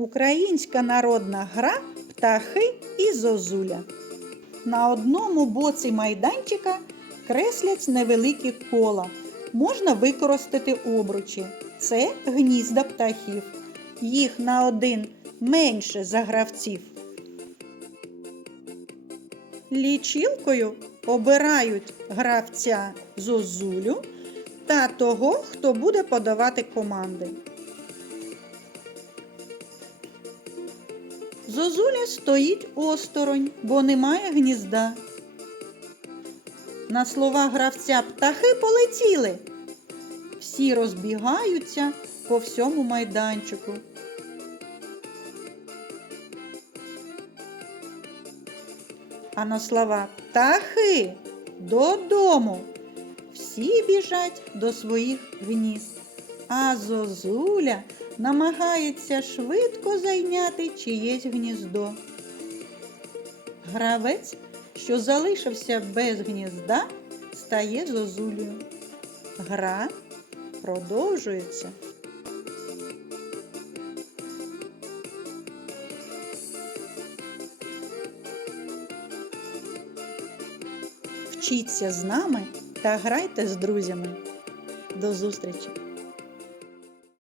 Українська народна гра птахи і зозуля. На одному боці майданчика креслять невеликі кола. Можна використати обручі. Це гнізда птахів. Їх на один менше за гравців. Лічилкою обирають гравця зозулю та того, хто буде подавати команди. Зозуля стоїть осторонь, бо немає гнізда. На слова гравця птахи полетіли. Всі розбігаються по всьому майданчику. А на слова птахи додому. Всі біжать до своїх гнізд. А зозуля намагається швидко зайняти чиєсь гніздо. Гравець, що залишився без гнізда, стає зозулею. Гра продовжується. Вчіться з нами та грайте з друзями. До зустрічі!